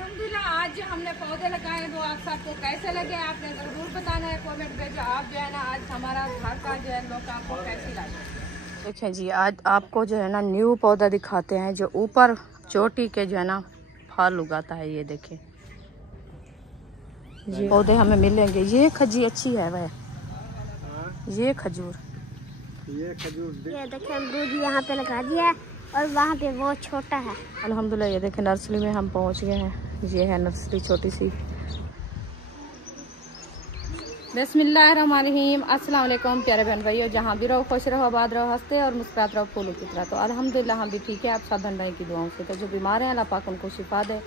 अल्हम्दुलिल्लाह आज जो हमने पौधे लगाए वो आप सबको कैसे लगे आपने ज़रूर बताना है कमेंट में। जो आप जो है ना आज हमारा घर का जो है लोग आपको कैसी लगे। देखें जी, आज आपको जो है ना न्यू पौधा दिखाते हैं जो ऊपर चोटी के जो है ना फल उगाता है। ये देखें, ये पौधे हमें मिलेंगे। ये खजी अच्छी है वह, ये खजूर, ये देखें अमरूद यहाँ पे लगा दिया है और वहाँ पे वो छोटा है। अल्हम्दुलिल्लाह। ये देखें नर्सरी में हम पहुँच गए हैं। ये है नर्सरी छोटी सी। बिस्मिल्लाहिर्रहमानिर्रहीम। अस्सलाम वालेकुम प्यारे बहन भाइयों, जहाँ भी रहो खुश रहो, आबाद रहो, हंसते और मुस्कुराते रहो फूलों की तरह। तो अल्हम्दुलिल्लाह हम भी ठीक है। आप सब बहन भाई की दुआओं से। तो जो बीमार हैं अल्लाह पाक उनको शिफा दे,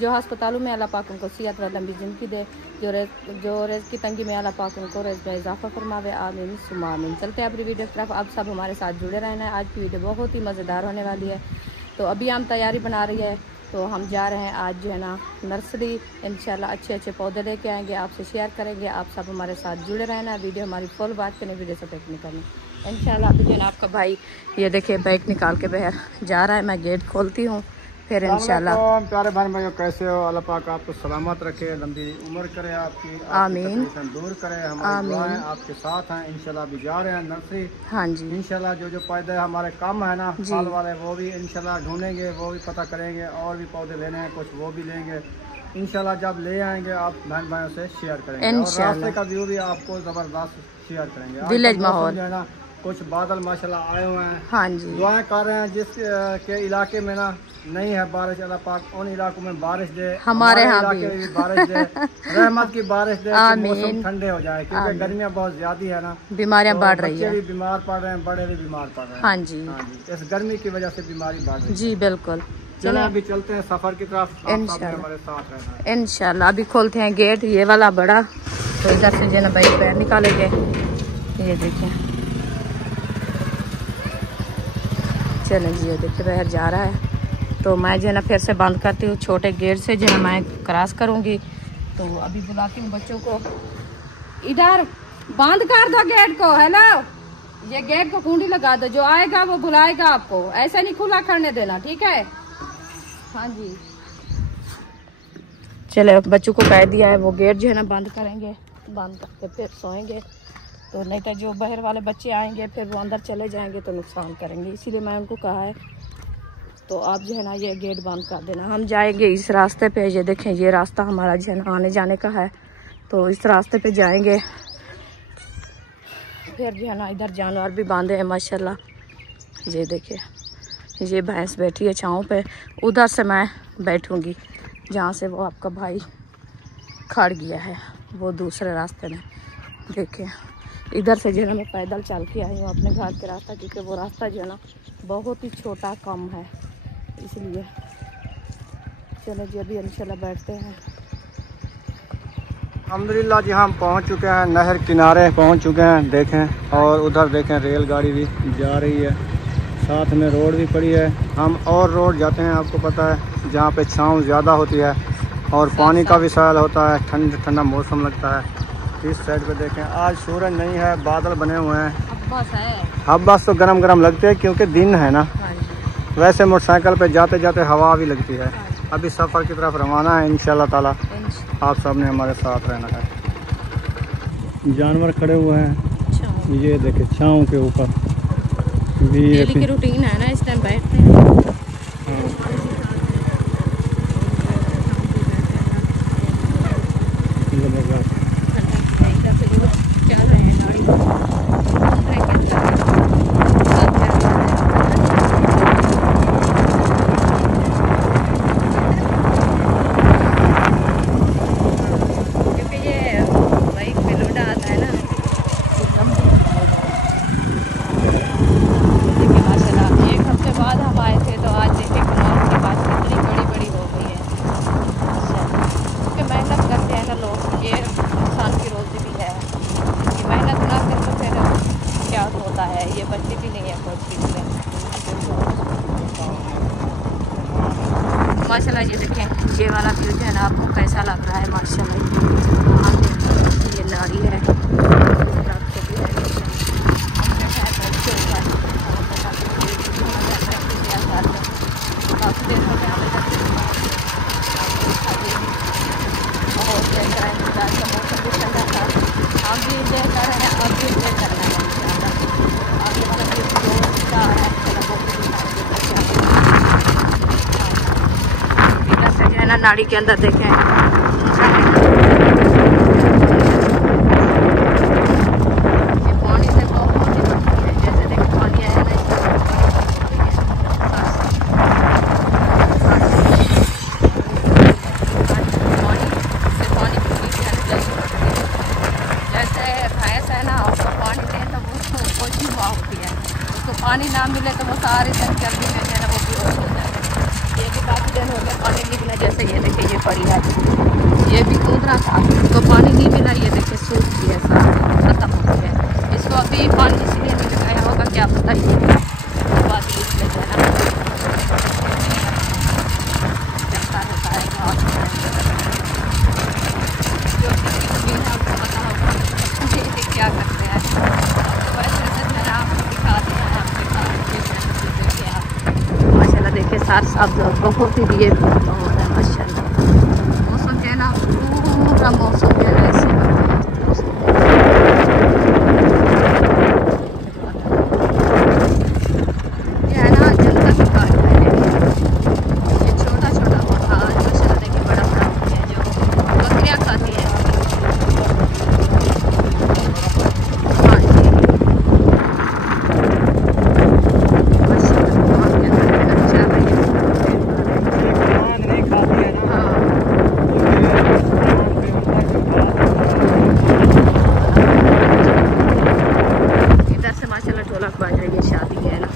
जो अस्पतालों में अल्लाह पाक उनको सेहत व लंबी ज़िंदगी दे, जो रेज़ की तंगी में अल्लाह पाक उनको रेज़ में इजाफा फरमावे। आमीन सुम्मा आमीन। चलते हैं अपनी वीडियो की तरफ। आप सब हमारे साथ जुड़े रहना है। आज की वीडियो बहुत ही मज़ेदार होने वाली है। तो अभी हम तैयारी बना रही है, तो हम जा रहे हैं आज जो है ना नर्सरी। इंशाल्लाह अच्छे अच्छे पौधे लेके आएंगे, आपसे शेयर करेंगे। आप सब हमारे साथ जुड़े रहना। वीडियो हमारी फुल बात करनी, वीडियो से बैक नहीं करना इंशाल्लाह। अभी जो है ना आपका भाई ये देखिए बैग निकाल के बाहर जा रहा है। मैं गेट खोलती हूँ फिर इंशाल्लाह। प्यारे भाई भाइयों कैसे हो? अल्लाह पाक आपको सलामत रखे, लंबी उम्र करे आपकी, आमीन, दूर करे। हमारी दुआएं आपके साथ हैं इंशाल्लाह। भी जा रहे हैं नर्सरी। हाँ जी इंशाल्लाह जो पौधे हमारे कम है ना फल वाले वो भी इंशाल्लाह ढूंढेंगे, वो भी पता करेंगे। और भी पौधे लेने हैं कुछ वो भी लेंगे इंशाल्लाह। जब ले आएंगे आप बहन भाइयों से शेयर करेंगे और रास्ते का व्यू भी आपको जबरदस्त शेयर करेंगे। विलेज माहौल है ना, कुछ बादल माशाल्लाह आए हुए हैं। हाँ जी, दुआएं कर रहे हैं जिस के इलाके में ना नहीं है बारिश, अल्लाह पाक उन इलाकों में बारिश दे, हमारे यहाँ भी बारिश दे, रहमत की बारिश दे, कि मौसम ठंडे हो जाए क्योंकि गर्मियाँ बहुत ज्यादा है ना, बीमारियाँ बढ़ रही है। बच्चे भी बीमार पड़ रहे हैं, बड़े भी बीमार पड़ रहे हैं। हाँ जी, इस गर्मी की वजह से बीमारी बढ़ रही है। जी बिल्कुल। चलो अभी चलते हैं सफर की तरफ, हमारे साथ रहना इंशाल्लाह। अभी खोलते हैं गेट ये वाला बड़ा, तो इधर से जो ना बाइक पैर निकालेंगे। ये देखिए, चलें जी, ये देखिए बाहर जा रहा है। तो मैं जो है ना फिर से बंद करती हूँ। छोटे गेट से जो है मैं क्रॉस करूँगी। तो अभी बुलाती हूँ बच्चों को, इधर बंद कर दो गेट को। हेलो, ये गेट को कुंडी लगा दो, जो आएगा वो बुलाएगा आपको, ऐसा नहीं खुला करने देना, ठीक है? हाँ जी, चले बच्चों को कह दिया है वो गेट जो है ना बंद करेंगे, बंद करके फिर सोएंगे। तो नहीं तो जो बाहर वाले बच्चे आएंगे फिर वो अंदर चले जाएंगे तो नुकसान करेंगे, इसीलिए मैं उनको कहा है। तो आप जो है ना ये गेट बंद कर देना। हम जाएंगे इस रास्ते पे। ये देखें ये रास्ता हमारा जो है ना आने जाने का है, तो इस रास्ते पे जाएंगे। फिर जो है ना इधर जानवर भी बांधे हैं माशाल्लाह। ये देखिए, ये भैंस बैठी है छाँव पे। उधर से मैं बैठूंगी जहाँ से वो आपका भाई खड़ गया है, वो दूसरे रास्ते में। देखिए इधर से जो है ना मैं पैदल चल के आई हूँ अपने घर के रास्ता, क्योंकि वो रास्ता जो है ना बहुत ही छोटा कम है, इसलिए। चलो जी अभी इंशाल्लाह बैठते हैं। अल्हम्दुलिल्लाह जी हम पहुंच चुके हैं, नहर किनारे पहुंच चुके हैं। देखें और उधर देखें रेलगाड़ी भी जा रही है, साथ में रोड भी पड़ी है। हम और रोड जाते हैं, आपको पता है, जहाँ पे छाँव ज़्यादा होती है और पानी का विशाल होता है, ठंडा मौसम लगता है। इस साइड पे देखें आज सूरज नहीं है, बादल बने हुए हैं। हब्बास तो गरम गरम लगते हैं क्योंकि दिन है ना। वैसे मोटरसाइकिल पे जाते जाते हवा भी लगती है। अभी सफ़र की तरफ रवाना है इंशाल्लाह ताला। आप सब ने हमारे साथ रहना है। जानवर खड़े हुए हैं, ये देखे छाँव के ऊपर भी। डेली की रूटीन है ना, इस टाइम बैठते हैं। ये बच्चे भी नहीं है कुछ चीज़ में माशाल्लाह। ये देखें ये वाला व्यू जो है ना आपको कैसा लग रहा है माशाल्लाह। ये नारी है, काफ़ी देर हो गया ना नाड़ी के अंदर देखें पानी ना मिले तो वो सारे दिन जल्दी में है ना वो बेहोश हो जाए। ये भी काफ़ी दिन हो गया पानी नहीं मिला। जैसे ये देखिए ये पड़ी है, ये भी कूद रहा था तो पानी नहीं मिला। ये देखिए सूख गया सारा, खत्म हो गया। इसको अभी पानी इसलिए नहीं लगाया होगा क्या पता ही बात इसलिए जो है ना जैसा होता है जो आपको पता होगा क्या करते हैं। देखिए सार साहब बहुत ही ये हो रहा है माशाल्लाह। मौसम जो है ना पूरा मौसम जो है ना ऐसे ये है ना जंगल का है। ये छोटा छोटा पौधा माशाल्लाह देखिए बड़ा बड़ा हो गया जो बकरियाँ खाती है। हाँ जी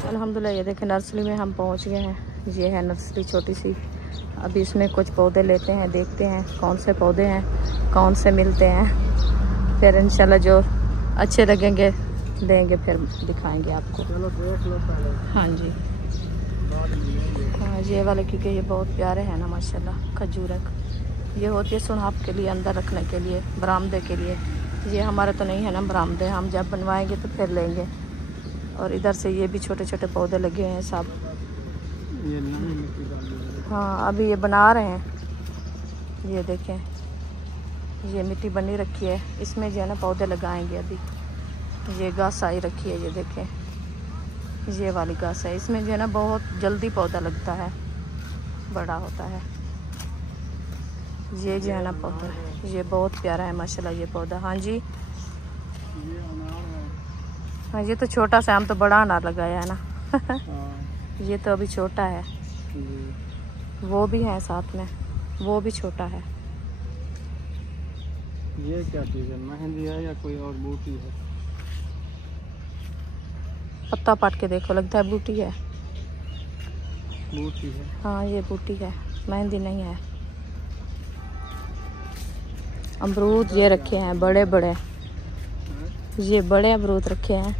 अल्हम्दुलिल्लाह। ये देखें नर्सरी में हम पहुंच गए हैं। ये है नर्सरी छोटी सी। अभी इसमें कुछ पौधे लेते हैं, देखते हैं कौन से पौधे हैं, कौन से मिलते हैं। फिर इंशाल्लाह जो अच्छे लगेंगे लेंगे, फिर दिखाएंगे आपको। हाँ जी हाँ ये वाले क्योंकि ये बहुत प्यारे हैं ना माशाल्लाह। खजूरक ये होती है सुनाप के लिए, अंदर रखने के लिए, बरामदे के लिए। ये हमारे तो नहीं है ना बरामदे, हम जब बनवाएंगे तो फिर लेंगे। और इधर से ये भी छोटे छोटे पौधे लगे हुए हैं सब। हाँ अभी ये बना रहे हैं। ये देखें ये मिट्टी बनी रखी है, इसमें जो है ना पौधे लगाएंगे अभी। ये घास आई रखी है, ये देखें ये वाली घास है। इसमें जो है ना बहुत जल्दी पौधा लगता है, बड़ा होता है। ये जो है ना पौधा ये बहुत प्यारा है माशाल्लाह ये पौधा। हाँ जी हाँ ये तो छोटा सा, हम तो बड़ा अनार लगाया है ना। ये तो अभी छोटा है। वो भी है साथ में, वो भी छोटा है। ये क्या चीज़ है, मेहंदी है या कोई और बूटी है? पत्ता पाट के देखो, लगता है बूटी है। बूटी है? हाँ ये बूटी है, मेहंदी नहीं है। अमरूद ये रखे हैं बड़े बड़े, ये बड़े अमरूद रखे हैं।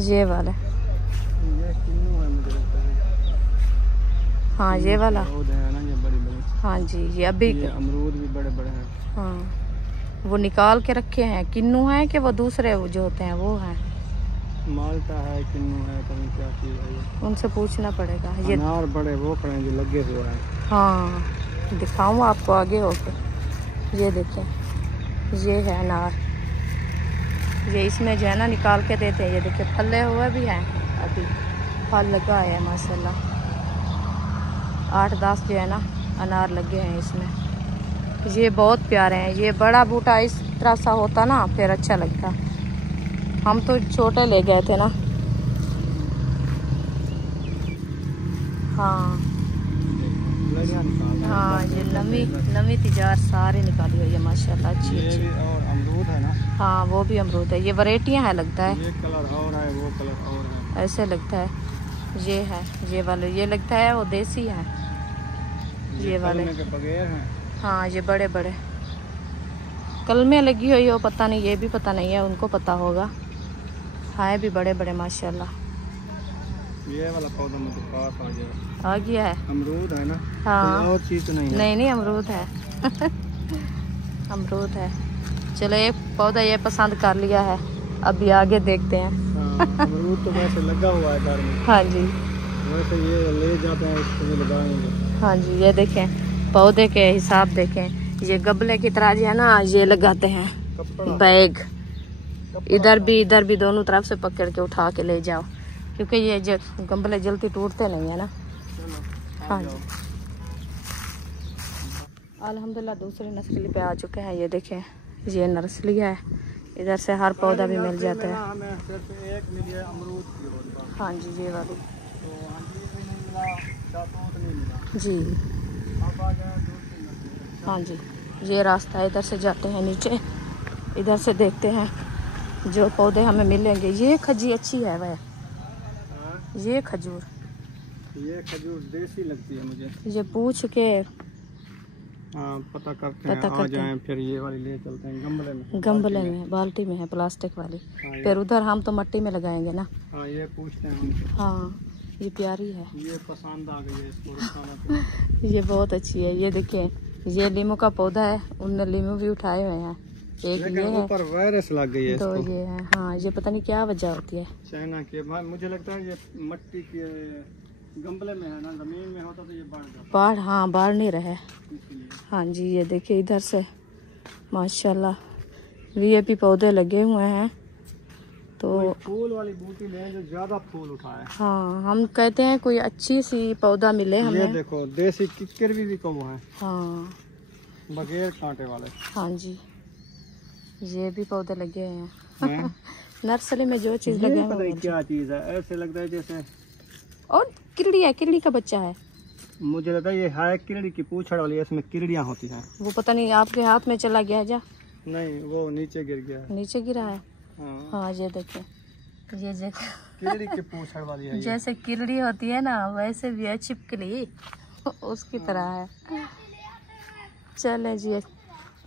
ये वाले ये किन्नू है मुझे लगता है। हाँ ये वाला है ना, ये बड़ी बड़ी। हाँ जी ये अभी ये अमरूद भी बड़े बड़े हैं। हाँ वो निकाल के रखे हैं। किन्नू है कि वो दूसरे जो होते हैं वो हैं? माल्टा है, किन्नू है, पता नहीं क्या चीज़ है ये। उनसे पूछना पड़ेगा। ये अनार बड़े वो खड़े हैं जो लगे हुए हैं। हाँ दिखाऊँ आपको आगे होके। ये देखें ये है अनार, ये इसमें जो है ना निकाल के देते हैं। ये देखिए फले हुए भी हैं, अभी फल लगा है माशाल्लाह। 8-10 जो है ना अनार लगे हैं इसमें। ये बहुत प्यारे हैं। ये बड़ा बूटा इस तरह सा होता ना फिर अच्छा लगता। हम तो छोटे ले गए थे ना। हाँ हाँ ये नमी तिजार सारे निकाली हुई है माशाल्लाह। अच्छी अच्छी। और अमरूद है ना? हाँ वो भी अमरूद है। ये वैरायटियाँ हैं लगता है। ये कलर और है, वो कलर और है, ऐसे लगता है। ये है ये वाले, ये लगता है वो देसी है ये वाले के बगैर हैं। हाँ ये बड़े बड़े कलमे लगी हुई हो, पता नहीं, ये भी पता नहीं है, उनको पता होगा। है भी बड़े बड़े माशाल्लाह। ये वाला पौधा मुझे पास आ गया, आ गया है। अमरूद है ना? हाँ और चीज़ तो नहीं है? नहीं अमरूद है। अमरूद है। चलो एक पौधा ये पसंद कर लिया है, अभी आगे देखते हैं। हाँ, अमरूद तो वैसे लगा हुआ है घर में। हाँ जी वैसे ये ले जाते हैं, इसको लगाएंगे। हाँ जी ये देखें पौधे के हिसाब देखें। ये गबले की तरह जो है ना ये लगाते हैं बैग। इधर भी दोनों तरफ से पकड़ के उठा के ले जाओ, क्योंकि ये जो गमले जल्दी टूटते नहीं है ना। हाँ जी अल्हम्दुलिल्लाह दूसरी नर्सरी पे आ चुके हैं। ये देखें, ये नर्सरी है, इधर से हर पौधा भी मिल जाता है। हमें सिर्फ एक मिली है अमरूद की और हाँ जी, ये वाली तो अंजीर भी नहीं मिला, जातूत नहीं मिला। जी अब आ जाए दूसरी नर्सरी। हाँ जी, ये रास्ता है, इधर से जाते हैं नीचे, इधर से देखते हैं जो पौधे हमें मिलेंगे। ये खजी अच्छी है वह, ये खजूर, ये खजूर देसी लगती है मुझे। ये पूछ के पता करते हैं, आ जाएं फिर ये वाली ले चलते हैं। गमले में बाल्टी में है प्लास्टिक वाली। फिर उधर हम तो मट्टी में लगाएंगे ना। हाँ ये पूछते हैं हम। हाँ ये प्यारी है, ये पसंद आ गई है इसको। ये बहुत अच्छी है। ये देखिए, ये लीमू का पौधा है, उनने लीमू भी उठाए हुए हैं। एक ये है, ऊपर वायरस लग गई है तो इसको। ये है। हाँ ये पता नहीं क्या वजह होती है। चाइना के, मुझे लगता है ये मट्टी के गमले में है ना, जमीन में होता तो ये बढ़ जाता। बाढ़, हाँ बाढ़ नहीं रहे। हाँ जी, ये देखिए इधर से माशाल्लाह वीआईपी पौधे लगे हुए हैं। तो फूल वाली बूटी ले जो ज्यादा फूल उठाए। हाँ, हम कहते हैं कोई अच्छी सी पौधा मिले हमें। ये देखो देसी किक्कर भी को है। हाँ बगैर कांटे वाले। हाँ जी, ये भी पौधे लगे हैं। नर्सरी में जो चीज लगे हैं क्या चीज है, ऐसे लगता है जैसे। और किरड़ी है, किरड़ी का बच्चा है। मुझे लगता है ये है किरड़ी की पूछड़ वाली, इसमें किरड़ियाँ होती हैं। वो पता नहीं आपके हाथ में चला गया जा? नहीं, वो नीचे गिर गया है। नीचे गिरा है। हाँ ये देखे, ये देखो किरड़ी की पूछड़ वाली है। जैसे किरड़ी होती है ना, वैसे भी है छिपकली, उसकी तरह है। चले जी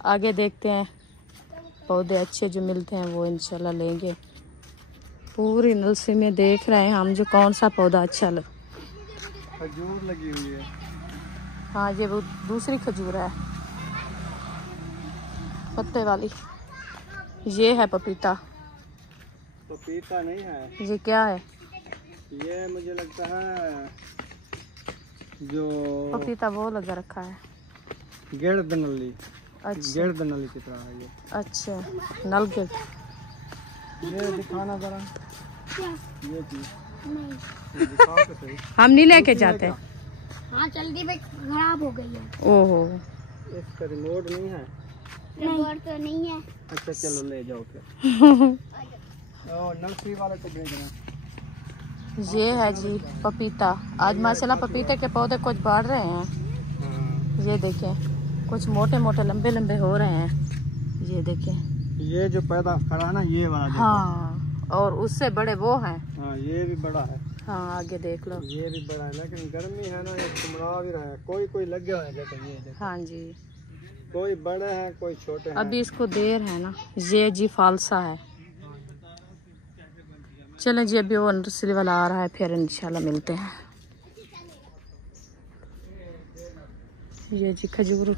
आगे देखते हैं, पौधे अच्छे जो मिलते हैं वो इंशाल्लाह लेंगे। पूरी नर्सरी में देख रहे हैं हम जो कौन सा पौधा अच्छा लगे। खजूर लगी हुई है। हाँ ये वो दूसरी खजूर है, पत्ते वाली। ये है पपीता। पपीता नहीं है, ये क्या है? ये मुझे लगता है जो पपीता वो लगा रखा है, गिरदनली। अच्छा गिरदनली की तरह है ये। अच्छा, नल गिर। ये दिखाना जरा, ये चीज नहीं। दिखाओ तो सही। हम नहीं लेके जाते। हाँ जल्दी में खराब हो गई है। ओहो, इसका रिमोट नहीं है। रिमोट तो नहीं है। अच्छा चलो ले जाओ फिर। नर्सरी वाले को भेज रहे। ये है जी पपीता। आज माशाल्लाह पपीते के पौधे कुछ बढ़ रहे हैं। ये देखें, कुछ मोटे मोटे लंबे लंबे हो रहे हैं। ये देखें, ये जो पैदा करा ना ये वाला देखो। हाँ, और उससे बड़े वो हैं। हाँ ये भी बड़ा है। हाँ आगे देख लो। ये भी बड़ा है, लेकिन गर्मी है ना, ये कुमड़ा भी रहा है। कोई कोई लगे हुए हैं, देखो ये देखो। हाँ जी, कोई बड़े हैं कोई छोटे हैं। अभी इसको देर है ना। ये जी फालसा है। चलें जी, अभी वो नर्सरी वाला आ रहा है, फिर इंशाल्लाह मिलते हैं। ये जी खजूर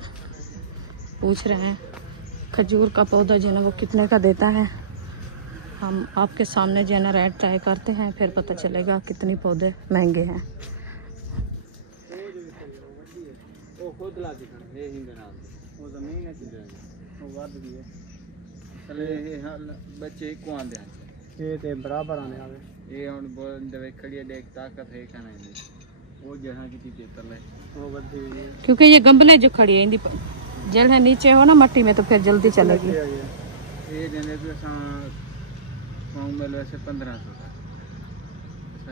पूछ रहे हैं, खजूर का पौधा जो है ना वो कितने का देता है। हम आपके सामने जो है ना रेट तय करते हैं, फिर पता चलेगा कितनी पौधे महंगे हैं। वो जमीन है वो वाद भी है। चले बच्चे को आंदे हैं ये ते बराबर आने आवे। ये हुन बोल दे खड़ी देख ताकत है का नहीं वो जहां की चीज तले वो बद्दी है, क्योंकि ये गमले जो खड़ी है इंदी जल है नीचे हो ना मट्टी में, तो फिर जल्दी चलेगी। ये देने पे वैसे 1500 का,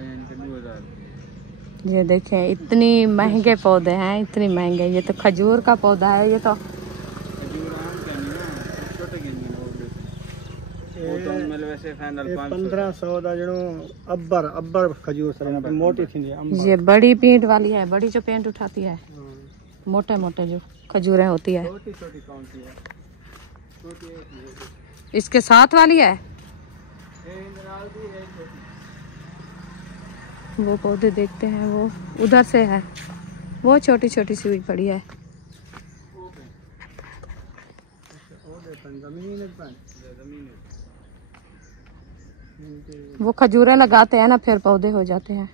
यानी कि 2000। ये देखें इतनी महंगे पौधे हैं, इतनी महंगे। ये तो खजूर का पौधा है, ये तो वैसे फाइनल 1500 दा जणो अब्बर अब्बर खजूर सर मोटी थी। ये बड़ी पींट वाली है, बड़ी जो पेंट उठाती है। मोटे मोटे जो खजूरें होती है। छोटी छोटी कौन सी है? छोटी इसके साथ वाली है। वो पौधे देखते हैं, वो उधर से है, वो छोटी छोटी सी हुई पड़ी है। वो खजूरें लगाते हैं ना, फिर पौधे हो जाते हैं।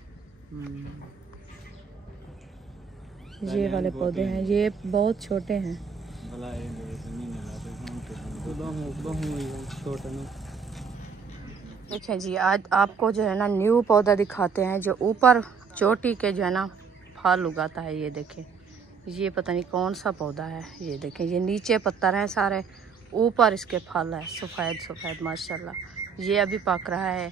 ये वाले पौधे हैं, ये बहुत छोटे हैं। देखिए जी, आज आपको जो है ना न्यू पौधा दिखाते हैं, जो ऊपर चोटी के जो है ना फल उगाता है। ये देखें, ये पता नहीं कौन सा पौधा है, ये देखें, ये नीचे पत्थर है सारे, ऊपर इसके फल है सफ़ेद सफ़ेद माशाल्लाह। ये अभी पक रहा है,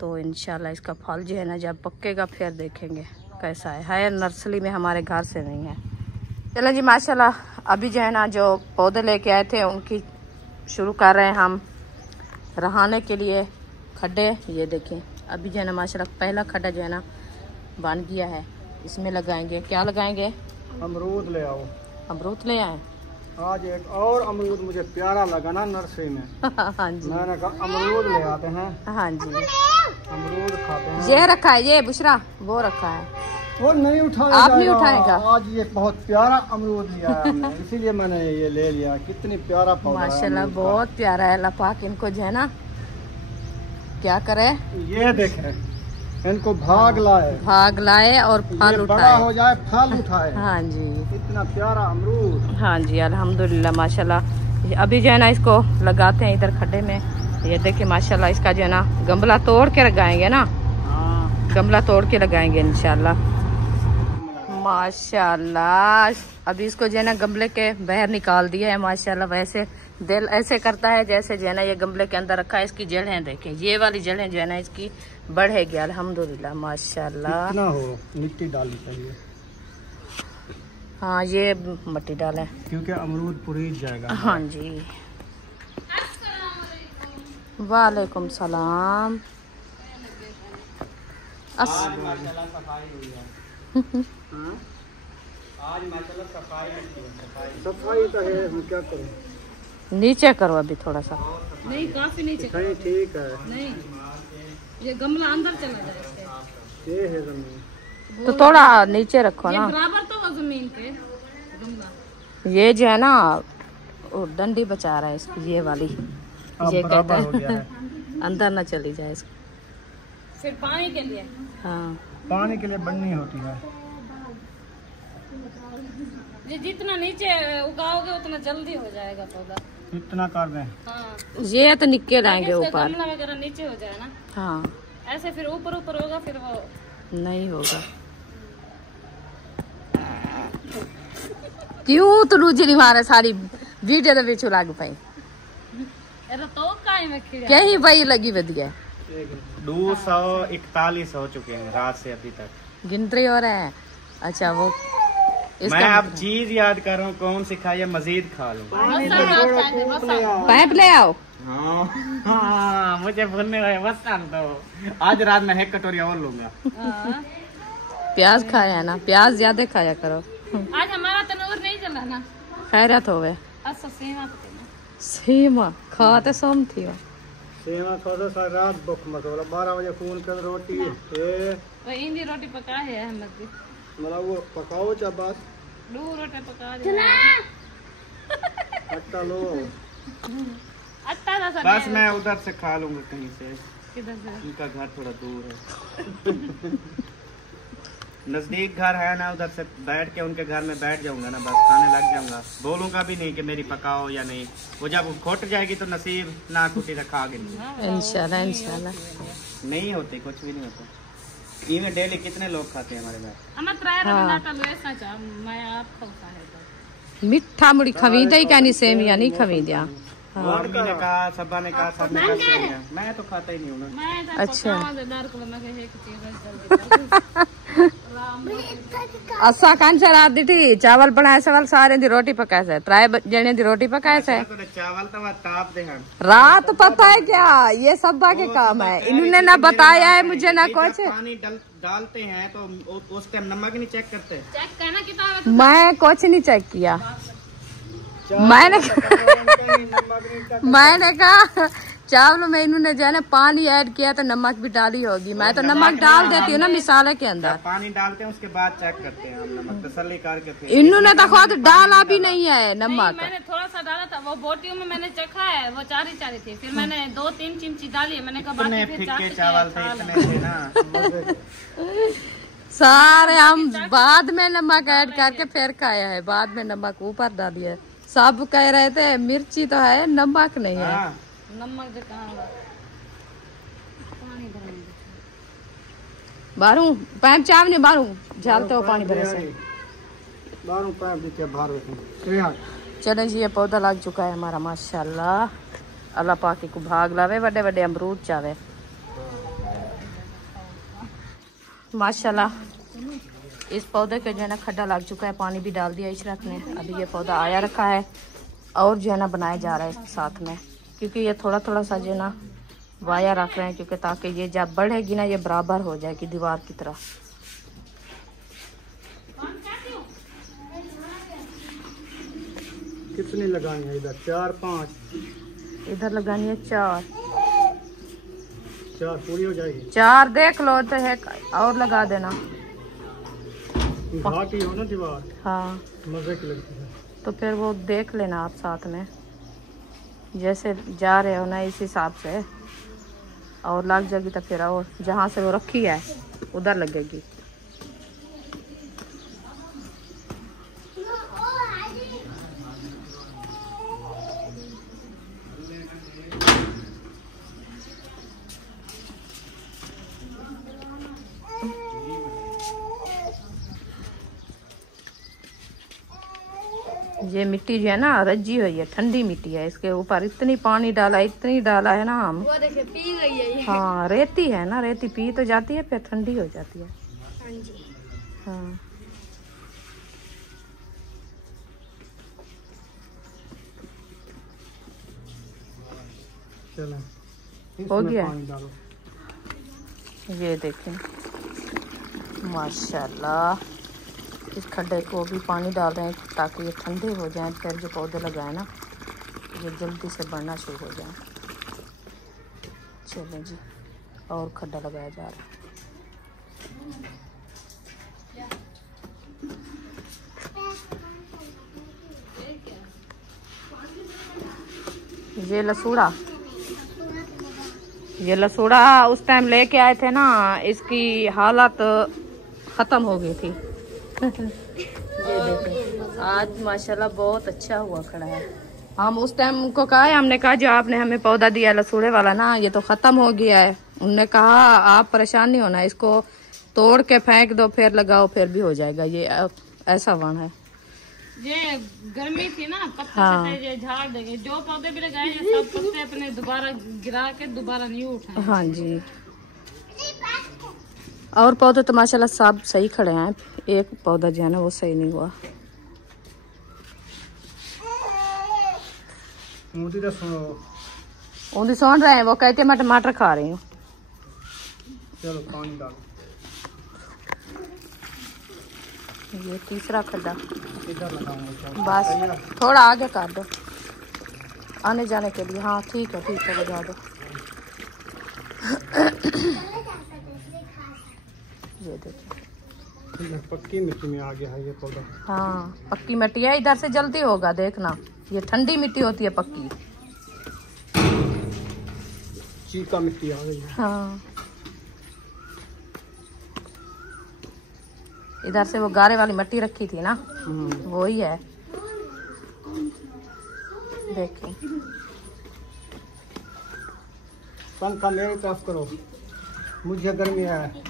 तो इंशाल्लाह इसका फल जो है ना जब पकेगा फिर देखेंगे कैसा है। नर्सरी में, हमारे घर से नहीं है। चलो जी माशाल्लाह, अभी जो है ना जो पौधे लेके आए थे उनकी शुरू कर रहे हैं हम रहाने के लिए खड्डे। ये देखें, अभी जो है ना माशाल्लाह पहला खड्डा जो है ना बन गया है, इसमें लगाएंगे। क्या लगाएंगे? अमरूद ले आओ। अमरूद ले आए। आज एक और अमरूद मुझे प्यारा लगा ना नर्सरी में। हाँ जी, मैंने कहा अमरूद ले आते हैं। हाँ जी, अमरूद खाते हैं। ये रखा है, ये बुशरा वो रखा है, वो नहीं उठाया आप नहीं उठाएगा। आज ये बहुत प्यारा अमरूद लिया है हमने, इसीलिए मैंने ये ले लिया। कितनी प्यारा पौधा है माशाल्लाह, अमरूद का। बहुत प्यारा है। अल्लाह पाक इनको जो है ना क्या करे, ये देखे, इनको भाग लाए और फल ये बड़ा उठाए। हो जाए, फल उठाए। हाँ जी, इतना प्यारा अमरूद। हाँ जी, अल्हम्दुलिल्लाह माशाल्लाह। अभी जो है ना इसको लगाते हैं इधर खड्डे में। ये देखिए माशाल्लाह, इसका जो है ना गमला तोड़ के लगाएंगे ना, हाँ, गमला तोड़ के लगाएंगे इंशाल्लाह। माशाल्लाह अभी इसको जो है ना गमले के बाहर निकाल दिया है माशाल्लाह। वैसे दिल ऐसे करता है जैसे जो है ना ये गमले के अंदर रखा है। इसकी जड़ें देखें, ये वाली जड़ें जो है ना इसकी बढ़ेगी अल्हम्दुलिल्लाह माशाल्लाह। कितना हो, मिट्टी डालनी चाहिए। हाँ, ये मिट्टी डालें क्योंकि अमरूद पुरीज जाएगा। हाँ जी, वालेकुम सलाम। आज माशाल्लाह सफाई हुई है। आज माशाल्लाह सफाई तो है, हम क्या करें। नीचे करो अभी थोड़ा सा। नहीं, काफी नीचे। नहीं ठीक है, नहीं, ये गमला अंदर चला जाए। ये है जमीन। तो थोड़ा नीचे रखो ये ना। बराबर तो हो जमीन के गमला। ये जो है ना वो डंडी बचा रहा है इसकी, ये वाली। अब ये कहता बराबर हो गया है है। अंदर ना चली जाए इसको। फिर पानी के लिए हाँ, पानी के लिए बननी होती है। ये जितना नीचे उगाओगे उतना जल्दी हो जाएगा पौधा। इतना कर दें। हाँ, ये तो निक्के लाएंगे इसका ऊपर। गमला वगैरह नीचे हो जाए ना, हाँ, ऐसे फिर ऊपर ऊपर होगा, फिर वो नहीं होगा। क्यों तू रूजी मारे सारी वीडियो दे विच लग पई। ऐसा तो काई में खिड़ा। कहीं वही लगी वधिया 241 हो चुके हैं रात से अभी तक। गिनती हो रहा है। अच्छा, वो मैं अब चीज याद कर रहा हूँ कौन सी खाई है, मजीद खा लूँ। पाइप ले आओ। हाँ, मुझे भूलने रहे बस तो आज रात में 1 कटोरी और लूंगा। प्याज खाया है ना, प्याज ज्यादा खाया करो। आज हमारा तनूर नहीं चला ना। खैरत होवे। अच्छा, सेवा पकाना। सीमा खाते सोम थी वो। सेवा थोड़ा सा रात बुख मत हो, 12 बजे फोन कर रोटी ए वो इंदी रोटी पका है अहमद की। मतलब वो पकाओ चा बस। दो रोटी पका दे। आटा लो। आटा दा सब। बस मैं उधर से खा लूंगा कहीं से, किधर से? उनका घर थोड़ा दूर है। नजदीक घर है ना, उधर से बैठ के उनके घर में बैठ जाऊंगा ना, बस खाने लग जाऊंगा। बोलूंगा भी नहीं कि मेरी पकाओ या नहीं। वो जब खोट जाएगी तो नसीब ना कुटी रखा के इंशाल्लाह इंशाल्लाह। नहीं होती, कुछ भी नहीं होता। इनमें डेली कितने लोग खाते हैं हमारे घर? हमें ट्राई करना था, लो ऐसा चाह मैं आप खाता है तो। मिठा मुड़ी खवीदा ही कहनी सेमिया नहीं खवीदा। मम्मी ने कहा, सबा ने कहा, सब ने कहा, मैं तो खाता ही नहीं हूँ ना। मैं ऐसा अच्छा। पकाऊं तो डर को मैं कहे कि चीज जल्दी असा कांचा रात दी चावल बनाए सवाल सारे दी रोटी पकाए से, त्राय जने दी रोटी पकाए से। तो चावल तो वह ताप दे हम। रात पता है क्या, ये सब के काम है, इन्होंने ना बताया है मुझे ना कुछ। पानी डालते हैं तो उस टाइम नमक नहीं चेक करते। चेक करना कितना। मैं कुछ नहीं चेक किया। मैंने कहा चावल में इन्होंने जो है ना पानी ऐड किया तो नमक भी डाली होगी। मैं तो नमक डाल देती हूँ ना मिसाले के अंदर। पानी डालते हैं उसके बाद चेक करते हैं हम नमक, तसल्ली करके फिर। इन्होंने तो खुद डाला भी नहीं है नमक। मैंने थोड़ा सा डाला था, वो बोटियों में मैंने चखा है, वो चारी थी। फिर मैंने 2-3 चिमची डाली है। मैंने कहा इतने बाकी फिर फिक्के चाट चावल थे, इतने थे ना। सारे हम बाद में नमक ऐड करके फिर खाया है, बाद में नमक ऊपर डालिए है। सब कह रहे थे मिर्ची तो है नमक नहीं है। हाँ। नमक जो कहाँ पानी भरने बारू पैप चाव नहीं बारू झालते हो पानी भरे से। बाहरों पैर दिखे बाहर चले जी, ये पौधा लग चुका है हमारा माशाल्लाह। अल्लाह पाक को भाग लावे, बड़े बड़े अमरूद चावे माशाल्लाह। इस पौधे के जो है ना खड्डा लग चुका है, पानी भी डाल दिया इशरत ने। अभी ये पौधा आया रखा है और जो है ना बनाया जा रहा है साथ में, क्योंकि ये थोड़ा थोड़ा सा जो है ना वाया रख रहे हैं, क्योंकि ताकि ये जब बढ़ेगी ना ये बराबर हो जाएगी दीवार की तरह। कितनी लगानी है इधर? 4-5 इधर लगानी है 4 पूरी हो जाएगी। 4 देख लो तो है, और लगा देना। घाटी हो ना दीवार, हाँ मजे की लगती है। तो फिर वो देख लेना आप साथ में, जैसे जा रहे हो ना इस हिसाब से, और लग जाएगी तो फिर और जहाँ से वो रखी है उधर लगेगी। ये मिट्टी जो है ना रजी हुई है, ठंडी मिट्टी है। इसके ऊपर इतनी पानी डाला, इतनी डाला है ना हम, वो देखिए पी गई है ये। हाँ रेती है ना, रेती पी तो जाती है फिर ठंडी हो जाती है। हाँ जी। हाँ चलो हो गया। पानी डालो। ये देखें माशाल्लाह, इस खड्डे को भी पानी डाल रहे हैं ताकि ये ठंडे हो जाएं, फिर जो पौधे लगाए ना ये जल्दी से बढ़ना शुरू हो जाए। चलें जी, और खड्डा लगाया जा रहा है। ये लसूड़ा उस टाइम लेके आए थे ना, इसकी हालत ख़त्म हो गई थी। ये देखो आज माशाल्लाह बहुत अच्छा हुआ खड़ा है। हम उस टाइम उनको कहा है, हमने कहा जो आपने हमें पौधा दिया लसूड़े वाला ना, ये तो ख़त्म हो गया है। उनने कहा आप परेशान नहीं होना, इसको तोड़ के फेंक दो फिर लगाओ फिर भी हो जाएगा। ये ऐसा वन है। ये गर्मी थी ना, पत्ते हाँ। ये झाड़ देंगे। जो पौधे भी लगाए ये सब पत्ते अपने दोबारा गिरा के दोबारा नहीं उठाए। हाँ जी, और पौधे तो माशाल्लाह सब सही खड़े हैं। एक पौधा जो है ना वो सही नहीं हुआ। ऊँधी सुन रहे हैं, वो कहते हैं मैं टमाटर खा रही हूँ। चलो पानी डालो। ये तीसरा खड्डा, इधर लगाऊंगा। बस थोड़ा आगे कर दो आने जाने के लिए। हाँ ठीक है लगा दो। ये देखिए पक्की मिट्टी में आ गया है ये पौधा। हाँ पक्की मिट्टी है, इधर से जल्दी होगा देखना। ये ठंडी मिट्टी होती है पक्की। चीका मिट्टी आ गई है। हाँ इधर से वो गारे वाली मिट्टी रखी थी ना, वो ही है। देखिए पंखा मेरी तरफ करो, मुझे गर्मी है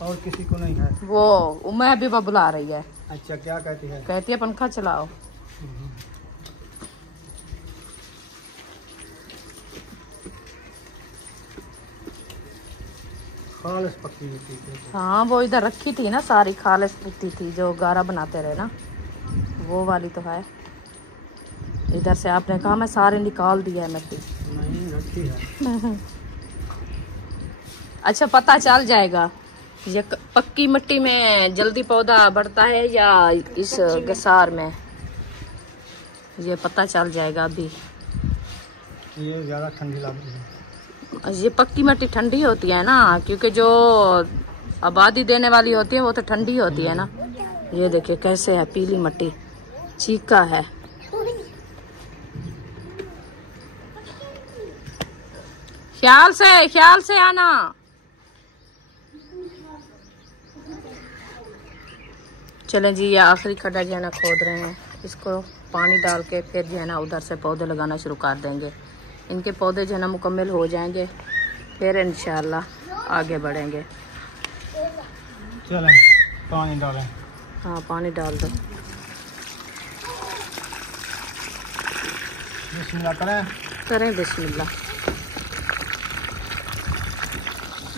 और किसी को नहीं है। वो मैं भी बुला रही है। अच्छा क्या कहती है? कहती है पंखा चलाओ। खालिस पक्की मिट्टी थी। हाँ वो इधर रखी थी ना, सारी खालिस मिट्टी थी जो गारा बनाते रहे ना, वो वाली तो है। इधर से आपने कहा मैं सारे निकाल दिया है मिट्टी। नहीं रखी है। अच्छा पता चल जाएगा ये पक्की मिट्टी में जल्दी पौधा बढ़ता है या इस गसार में, ये पता चल जाएगा अभी। ये ज़्यादा ठंडी लग रही है। ये पक्की मिट्टी ठंडी होती है ना, क्योंकि जो आबादी देने वाली होती है वो तो ठंडी होती है ना। ये देखिए कैसे है, पीली मिट्टी चीका है। ख्याल से आना। चलें जी, ये आखिरी खड्डा जो है ना खोद रहे हैं, इसको पानी डाल के फिर जो है ना उधर से पौधे लगाना शुरू कर देंगे। इनके पौधे जो है ना मुकम्मल हो जाएंगे, फिर इंशाल्लाह आगे बढ़ेंगे। चलें पानी डालें। हाँ पानी डाल दो। बिस्मिल्लाह करें बिस्मिल्लाह।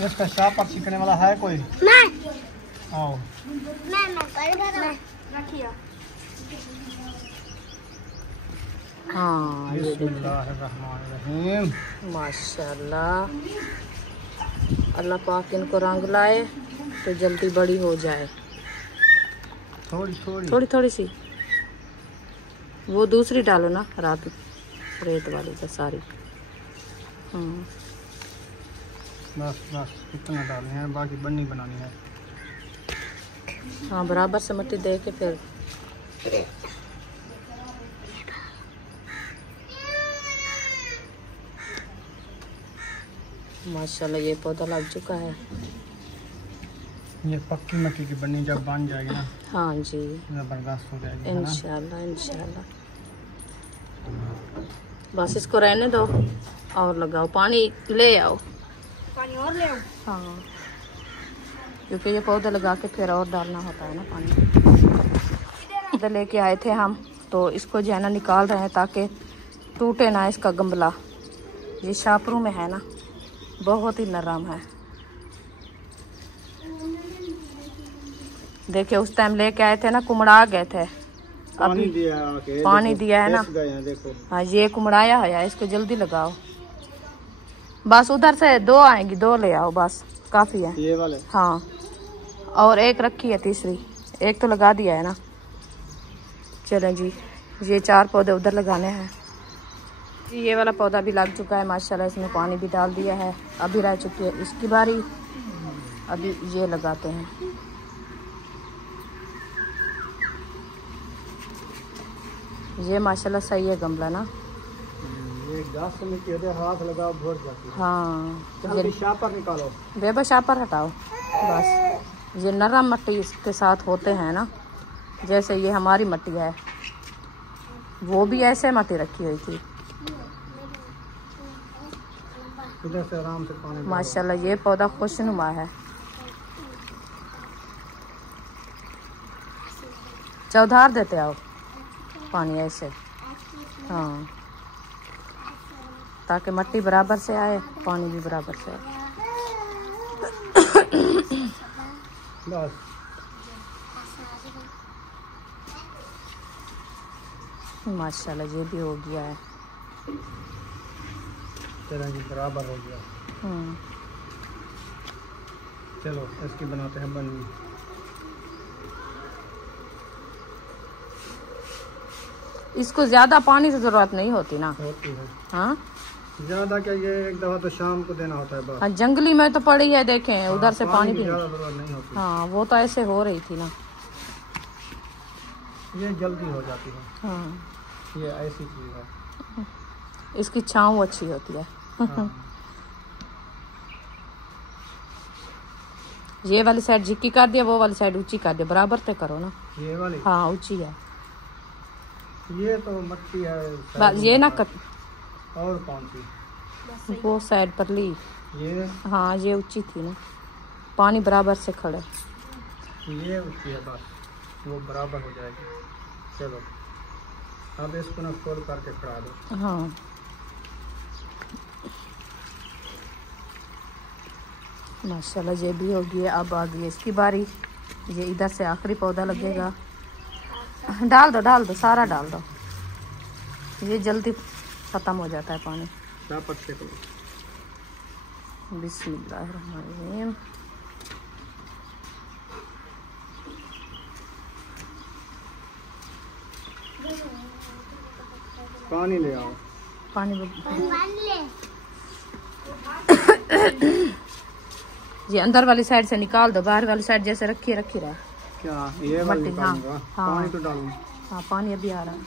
इसका शाप पर सीखने वाला है कोई? मैं आओ रखिए। हाँ बिस्मिल्लाहिर्रहमानिर्रहीम। माशाल्लाह, अल्लाह पाक इनको रंग लाए तो जल्दी बड़ी हो जाए। थोड़ी थोड़ी थोड़ी थोड़ी सी वो दूसरी डालो ना, रात रेत वाली तो सारी। बस बस इतना डालनी है, बाकी बन्नी बनानी है। हाँ बराबर से मिट्टी दे के फिर माशाल्लाह ये पौधा लग चुका है। ये पक्की मिट्टी की बन्नी जब बन जाएगी ना, हाँ जी जबरदस्त हो जाएगी, है ना? इंशाल्लाह इंशाल्लाह। बस इसको रहने दो और लगाओ, पानी ले आओ। पानी और ले आओ। हाँ क्योंकि ये पौधा लगा के फिर और डालना होता है ना पानी। इधर लेके आए थे हम, तो इसको जो है ना निकाल रहे हैं ताकि टूटे ना इसका गमला। ये शापरू में है ना, बहुत ही नरम है। देखिए उस टाइम लेके आए थे ना, कुमड़ा गए थे। पानी दिया है आके, पानी देखो, दिया है ना। गए हैं, देखो। हाँ ये कुमड़ाया है, इसको जल्दी लगाओ। बस उधर से 2 आएंगी, 2 ले आओ बस, काफी है। ये वाले? हाँ और एक रखी है तीसरी, एक तो लगा दिया है ना। चलें जी, ये 4 पौधे उधर लगाने हैं। ये वाला पौधा भी लग चुका है माशाल्लाह, इसमें पानी भी डाल दिया है। अभी रह चुकी है इसकी बारी, अभी ये लगाते हैं। ये माशाल्लाह सही है गमला ना। ये घास से मिट्टी होती है, हाथ लगाओ भर जाती है। हाँ जल्दी शापर निकालो। बेबा शापर हटाओ बस। ये नरम मिट्टी इसके साथ होते हैं ना, जैसे ये हमारी मिट्टी है, वो भी ऐसे मिट्टी रखी हुई थी। इधर से आराम से पानी डालो। माशाल्लाह ये पौधा खुशनुमा है। चौधार देते आओ पानी ऐसे, हाँ ताकि मिट्टी बराबर से आए, पानी भी बराबर से आए। बस माशाल्लाह ये भी हो गया है। चलो जी बराबर हो गया। चलो इसकी बनाते हैं बन्नी। इसको ज्यादा पानी की जरूरत नहीं होती ना। होती है हाँ ज्यादा क्या, ये एक दफा तो शाम को देना होता है बस। हाँ जंगली में तो पड़ी है, देखें उधर से पानी भी ज्यादा जरूरत नहीं होती। हाँ वो तो ऐसे हो रही थी ना। ये जल्दी हो जाती है। हाँ ये ऐसी चीज है। इसकी छाँव अच्छी होती है। हाँ। ये वाली साइड झिक्की कर दिया, वो वाली साइड ऊंची कर दिया, बराबर तय करो ना। ये वाली? हाँ ऊंची है। ये तो मट्टी है। बस ये ना कर, और कौन सी? वो साइड पर ली। ये? हाँ ये ऊंची थी ना, पानी बराबर से खड़े। ये ऊंची है बस, वो बराबर हो जाएगी। चलो अब इसको ना खोल करके खड़ा दो। हाँ माशाल्लाह ये भी होगी। अब आ गई इसकी बारी। ये इधर से आखिरी पौधा लगेगा। डाल दो सारा डाल दो, ये जल्दी खत्म हो जाता है पानी। बिस्मिल्लाहिर्रहमानिर्रहीम। पानी ले आओ। पानी ये अंदर वाली साइड से निकाल दो, बाहर वाली साइड जैसे रखी रहे। क्या ये वाली मट्टी? हाँ निकालूंगा? हाँ पानी तो डालूं। हाँ पानी अभी आ रहा है।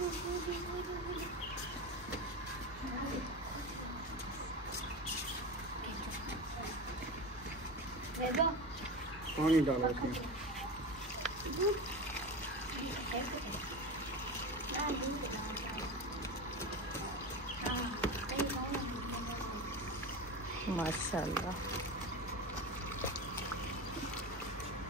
पानी डालो इसमें। माशाल्लाह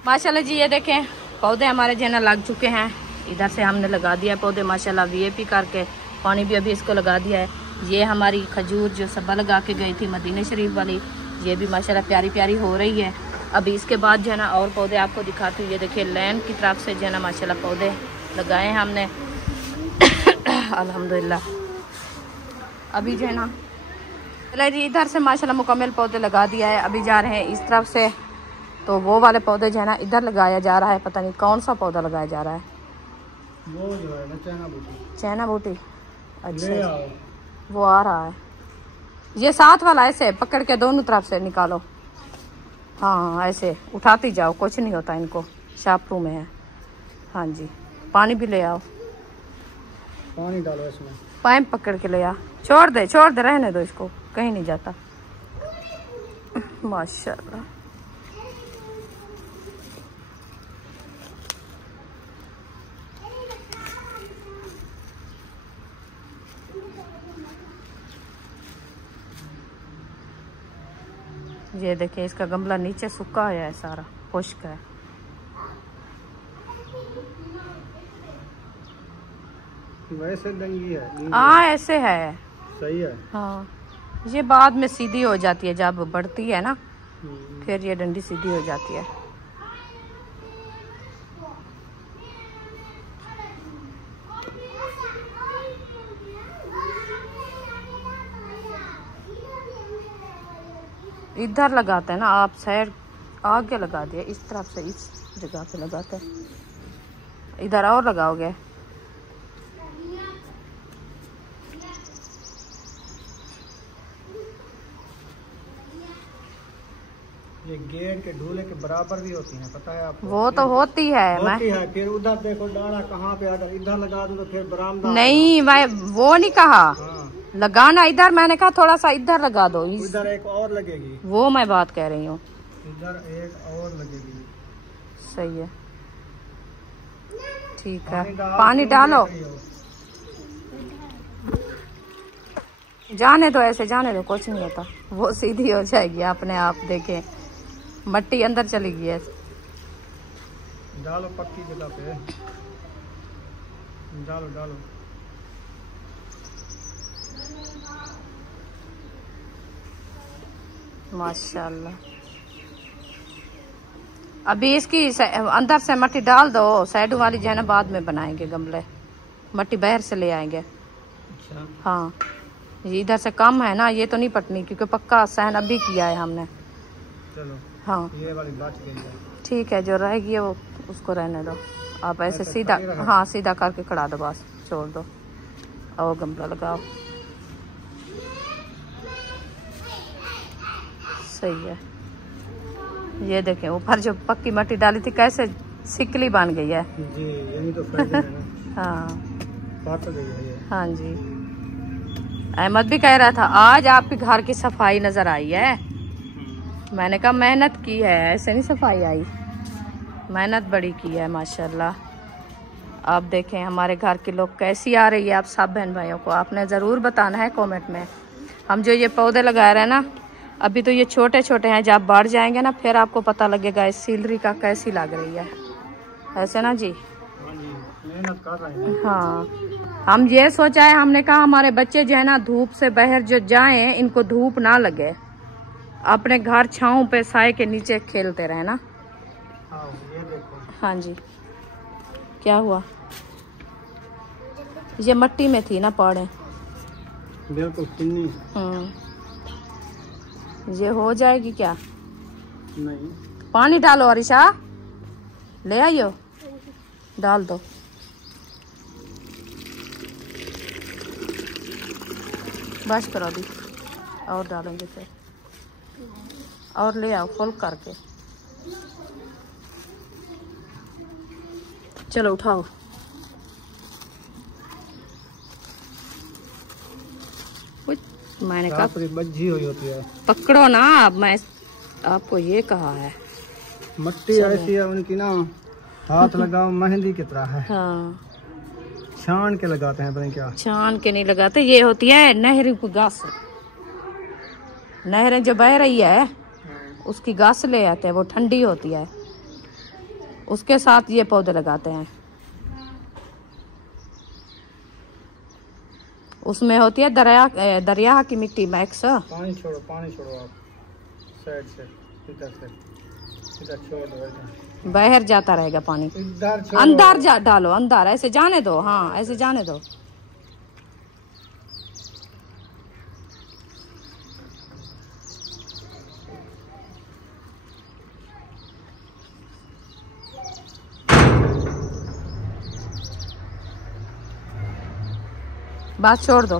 माशाल्लाह जी ये देखें पौधे हमारे जो है ना लग चुके हैं। इधर से हमने लगा दिया पौधे माशाल्लाह वीएपी करके, पानी भी अभी इसको लगा दिया है। ये हमारी खजूर जो सब्बा लगा के गई थी मदीना शरीफ वाली, ये भी माशाल्लाह प्यारी प्यारी हो रही है। अभी इसके बाद जो है ना और पौधे आपको दिखाती हूँ। ये देखिए लैन की तरफ से जो है ना माशाल्लाह पौधे लगाए हैं हमने अल्हम्दुलिल्लाह। अभी जो है ना चले जी इधर से माशाल्लाह मुकम्मल पौधे लगा दिया है। अभी जा रहे हैं इस तरफ से, तो वो वाले पौधे जो है ना इधर लगाया जा रहा है। पता नहीं कौन सा पौधा लगाया जा रहा है, वो जो है ना चाइना बूटी। चाइना बूटी, अच्छा वो आ रहा है। ये साथ वाला ऐसे पकड़ के दोनों तरफ से निकालो, हाँ ऐसे उठाती जाओ, कुछ नहीं होता इनको, शापरू में है। हाँ जी, पानी भी ले आओ, पानी डालो इसमें, पाइप पकड़ के ले आ। छोड़ दे रहने दो इसको, कहीं नहीं जाता माशाल्लाह। ये देखिए इसका गमला नीचे सूखा है सारा, खुश्क है। वैसे डंगी है, हाँ ऐसे है, सही है। हाँ ये बाद में सीधी हो जाती है, जब बढ़ती है ना फिर ये डंडी सीधी हो जाती है। इधर लगाते हैं ना आप, साइड आगे लगा दिया, इस तरफ से इस जगह पे लगाते हैं। इधर और लगाओगे, ये गेट के ढूले के बराबर भी होती हैं, पता है आपको? वो तो होती है, होती है। फिर उधर देखो डाला कहाँ पे, अगर इधर लगा दूं तो फिर बरामदा। नहीं मैं वो नहीं कहा, हाँ। लगाना इधर, मैंने कहा थोड़ा सा इधर लगा दो। इधर एक और लगेगी, वो मैं बात कह रही हूँ, इधर एक और लगेगी। सही है, ठीक है। पानी डालो, जाने दो ऐसे, जाने दो, कुछ नहीं होता, वो सीधी हो जाएगी अपने आप। देखें मट्टी अंदर चली गई है। डालो पक्की जगह पे, डालो डालो। माशाल्लाह। अभी इसकी अंदर से मट्टी डाल दो, साइड वाली जो है ना बाद में बनाएंगे गमले, मट्टी बाहर से ले आएंगे। अच्छा हाँ ये इधर से कम है ना, ये तो नहीं पटनी क्योंकि पक्का सहन अभी किया है हमने। चलो हाँ ये वाली बच गई है, ठीक है, जो रहेगी है वो उसको रहने दो। आप ऐसे सीधा, हाँ सीधा करके खड़ा दो, बस छोड़ दो और गमला लगाओ, सही है। ये देखें ऊपर जो पक्की मट्टी डाली थी कैसे सिकली बन गई है जी, यही तो फायदा है ना। हाँ पक गई है ये। हाँ जी। अहमद भी कह रहा था आज आपके घर की सफाई नजर आई है। मैंने कहा मेहनत की है, ऐसे नहीं सफाई आई, मेहनत बड़ी की है माशाल्लाह। आप देखें हमारे घर के लोग कैसी आ रही है, आप सब बहन भाइयों को आपने ज़रूर बताना है कमेंट में। हम जो ये पौधे लगा रहे हैं ना, अभी तो ये छोटे छोटे हैं, जब बढ़ जाएंगे ना फिर आपको पता लगेगा इस सीनरी का कैसी लग रही है, ऐसे ना जी। मेहनत कर रहे हैं। हाँ हम ये सोचा है, हमने कहा हमारे बच्चे जो है ना धूप से बाहर जो जाएं, इनको धूप ना लगे, अपने घर छांव पे साए के नीचे खेलते रहे ना। हाँ ये देखो। हाँ जी क्या हुआ, ये मट्टी में थी ना पौड़े, बिल्कुल सुन्नी। ये हो जाएगी क्या? नहीं पानी डालो अरिशा, ले आइयो, डाल दो। बस करो अभी, और डालेंगे फिर, और ले आओ फुल करके। चलो उठाओ, मैंने कहा बज्जी हुई होती है, पकड़ो ना। अब मैं आपको ये कहा है, मट्टी ऐसी है उनकी ना, हाथ लगाओ मेहंदी की तरह है। हाँ छान के लगाते हैं, पता क्या छान के नहीं लगाते, ये होती है नहर की घास, नहरें जो बह रही है उसकी घास ले आते हैं, वो ठंडी होती है। उसके साथ ये पौधे लगाते हैं। उसमें होती है दरिया की मिट्टी मैक्स। पानी छोड़ो आप साइड से, इधर छोड़ दो, बाहर जाता रहेगा पानी। इधर अंदर जा डालो, अंदर ऐसे जाने दो। हाँ ऐसे जाने दो। बस छोड़ दो,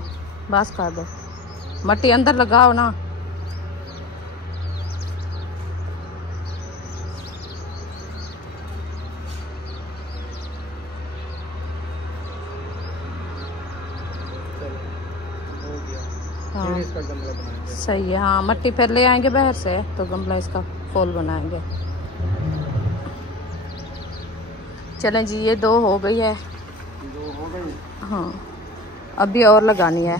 बस कर दो। मट्टी अंदर लगाओ ना। हाँ इसका गमला बनाएंगे। सही है। हाँ मट्टी फिर ले आएंगे बाहर से तो गमला इसका फूल बनाएंगे। चलें जी, ये 2 हो गई है। 2 हो गई। हाँ अभी और लगानी है।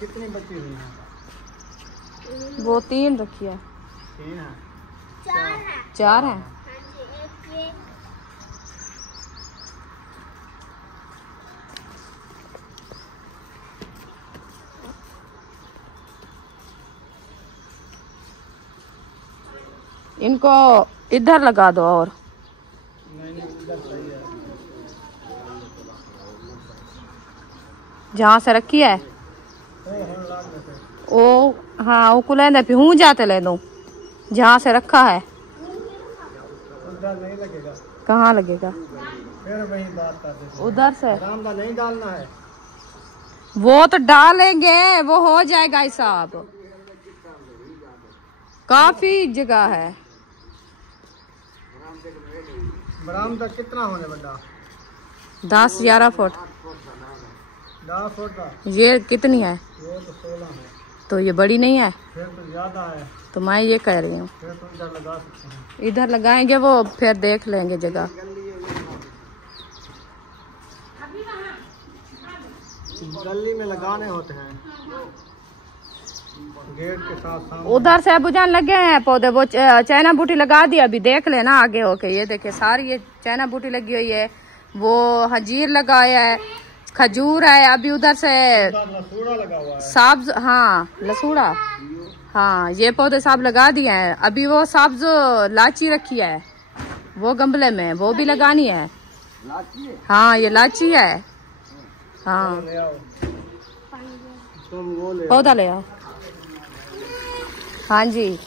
कितनी बची हुई है? वो 3 रखी है। 3 है। 4 है। इनको इधर लगा दो और जहाँ से रखी है ओ। हाँ वो कुलेंदे फिर हूँ जाते ले दो जहाँ से रखा है। उधर नहीं लगेगा। कहाँ लगेगा? फिर वही बात करते, उधर से बरामदा नहीं डालना है। वो तो डालेंगे, वो हो जाएगा हिसाब। काफी जगह है। बरामदा कितना होने वाला? 10-11 फुट। 10 फुट का। ये कितनी है? वो तो 16 है। तो ये बड़ी नहीं है? फिर तो ज्यादा है। तो मैं ये कह रही हूँ फिर तो इधर लगा सकते हैं। इधर लगाएंगे, वो फिर देख लेंगे जगह। गली में लगाने होते हैं गेट के साथ सामने। उधर से अबूजान लगे हैं पौधे। वो चाइना बूटी लगा दी, अभी देख लेना आगे होके। ये देखिए सारी ये चाइना बूटी लगी हुई है। वो हजीर लगाया है, खजूर है। अभी उधर से लसूड़ा लगा हुआ है। सब्ज, हाँ लसूड़ा, हाँ ये पौधे सब लगा दिए हैं। अभी वो सब्ज लाची रखी है वो गमले में, वो भी लगानी है। हाँ ये लाची है। हाँ ले आओ, तुम वो ले पौधा ले आओ। हाँ जी,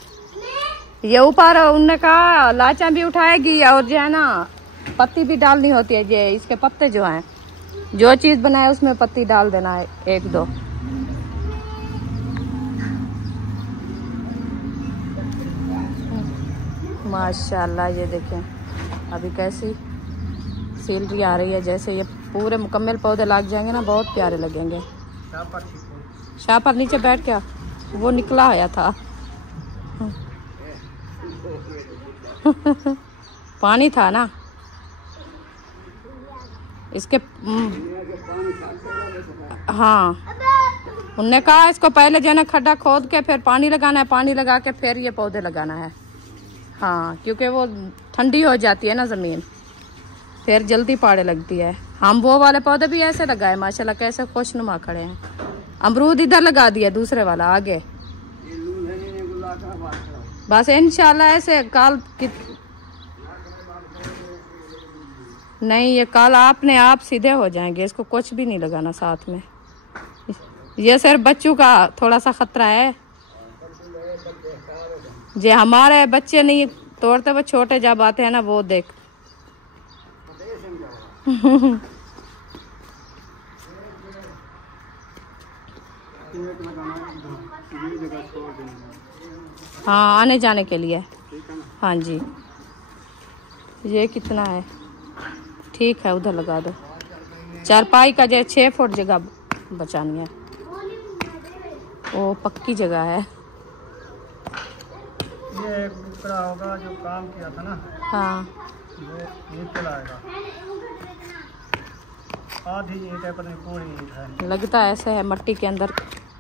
ये ऊपर उनने कहा लाचा भी उठाएगी और जो है ना पत्ती भी डालनी होती है। ये इसके पत्ते जो हैं, जो चीज बनाए उसमें पत्ती डाल देना है 1-2। माशाल्लाह ये देखें अभी कैसी सीनरी आ रही है। जैसे ये पूरे मुकम्मल पौधे लग जाएंगे ना, बहुत प्यारे लगेंगे। शाह पर नीचे बैठ गया, वो निकला आया था। पानी था ना इसके। हाँ उनने कहा इसको पहले जो है ना खड्डा खोद के फिर पानी लगाना है, पानी लगा के फिर ये पौधे लगाना है। हाँ क्योंकि वो ठंडी हो जाती है ना ज़मीन, फिर जल्दी पाड़े लगती है। हम वो वाले पौधे भी ऐसे लगाए माशाल्लाह, कैसे खुशनुमा खड़े हैं। अमरूद इधर लगा दिया दूसरे वाला आगे। बस इंशाल्लाह ऐसे काल की नहीं, ये काल आपने आप सीधे हो जाएंगे। इसको कुछ भी नहीं लगाना साथ में। ये सिर्फ बच्चों का थोड़ा सा खतरा है। जे हमारे बच्चे नहीं तोड़ते, वो छोटे जब आते हैं ना वो देख। हाँ आने जाने के लिए। हाँ जी ये कितना है? ठीक है उधर लगा दो। चारपाई का जो 6 फुट जगह बचानी है, वो पक्की जगह है। ये एक दूसरा होगा जो काम किया था ना। हाँ वो नीचे लाएगा। आधी ईंट है पर नहीं पूरी ईंट है। लगता ऐसे है मट्टी के अंदर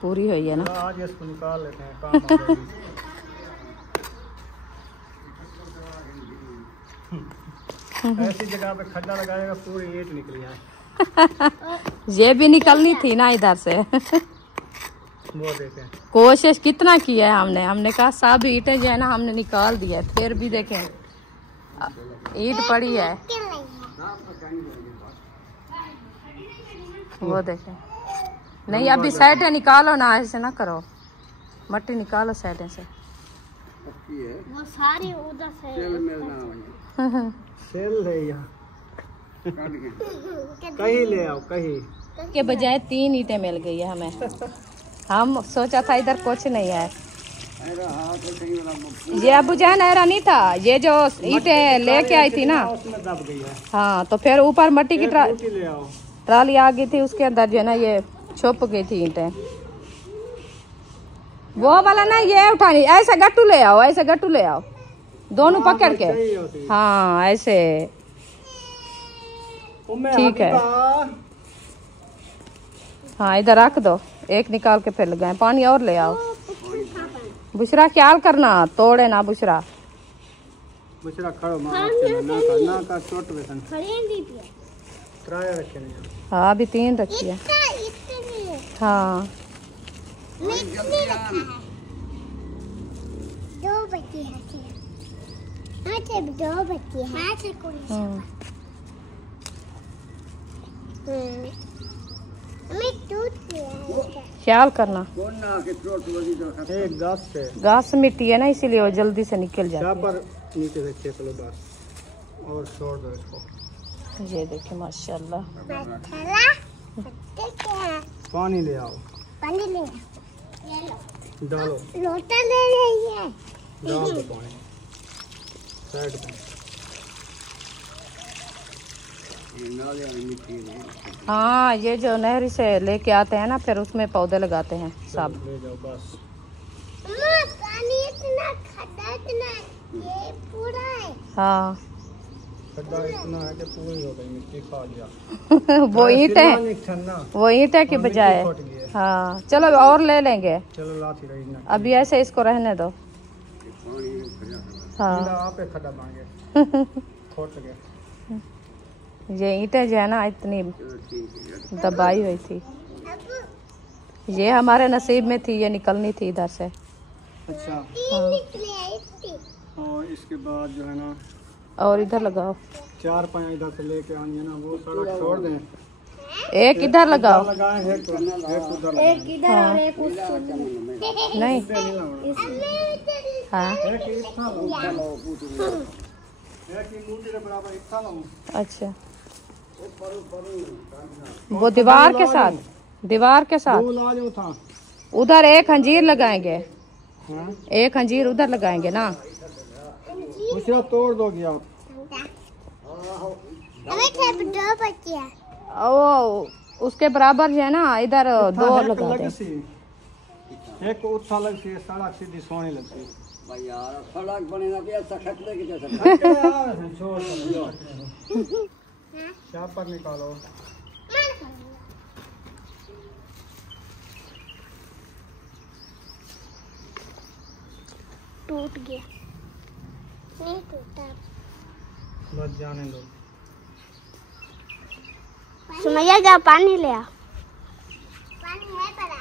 पूरी हुई है ना। आज इसको निकाल लेते हैं, काम हो जाएगी। ऐसी जगह पे खड्डा लगाएगा पूरी ईंट निकली है। ये भी निकलनी थी ना इधर से। वो देखें कोशिश कितना किया है हमने कहा सब ईंटें जो है ना हमने निकाल दिया, फिर भी देखें ईंट पड़ी है। वो देखें नहीं, अभी साइडें निकालो ना, ऐसे ना करो, मट्टी निकालो साइडें से। वो सारी उधर से सेल है यहाँ। कहीं ले आओ कहीं के बजाय 3 ईंटें मिल गई है हमें। हम सोचा था इधर कुछ नहीं है। ये अबू जान ऐरा नहीं था, ये जो ईंटें लेके आई थी ना उसमें दब गई है। हाँ, तो फिर ऊपर मट्टी की ले आओ। ट्राली आ गई थी, उसके अंदर जो है ना ये छुप गई थी ईंटें। वो वाला ना, ये उठानी, ऐसे गट्टू ले आओ, ऐसे गट्टू ले आओ, दोनों पकड़ के। हाँ ऐसे ठीक है। हाँ इधर रख दो, एक निकाल के फिर लगाए। पानी और ले आओ। बुशरा ख्याल करना, तोड़े ना बुशरा। बुशरा खड़ो ना का चोट वेसन ट्राई रखे नहीं। हाँ अभी 3 रखी है। हाँ 2 बच्चे हैं, 2 बच्चे हैं। ख्याल करना, एक घास मिट्टी है ना, इसीलिए वो जल्दी से निकल जाती है। पर नीचे से चेक लो बस और छोड़ दो इसको। ये देखिए माशाल्लाह। पानी ले आओ, पानी ले डालो, लोटा ले रही है। डाल दो पानी साइड पे। हाँ ये जो नहरी से लेके आते हैं ना, फिर उसमें पौधे लगाते हैं सब। ले जाओ बस। पानी इतना खड्डा, इतना ये पूरा है। हाँ खड्डा इतना है कि पूरी हो गई, मिट्टी खा लिया। वो ईंट है, वो ईंट है की बजाय। फट गई है। हाँ चलो और ले लेंगे, चलो लाती रही ना। अभी ऐसे इसको रहने दो। हाँ आप खड्डा मांगे खोट गया। ये ईंटें जो है ना इतनी दबाई हुई थी, ये हमारे नसीब में थी, ये निकलनी थी इधर से। अच्छा और इसके बाद जो है ना, और इधर लगाओ, 4-5 इधर से लेके आनी है ना, वो सड़क छोड़ दें। एक इधर लगाओ, लगाए एक उधर और एक उस नहीं हाँ अच्छा। वो दीवार के साथ उधर एक अंजीर लगाएंगे, एक अंजीर उधर लगाएंगे ना। दूसरा तोड़ दोगे आप। वो उसके बराबर जो है ना, इधर 2 लगा दे। एक उठा लगती है, सड़क सीधी सोने लगती है। सड़क बनेगा क्या पर निकालो। टूट गया, नहीं टूटा। बस जाने दो। सुमैया जा पानी ले आ। पानी है पड़ा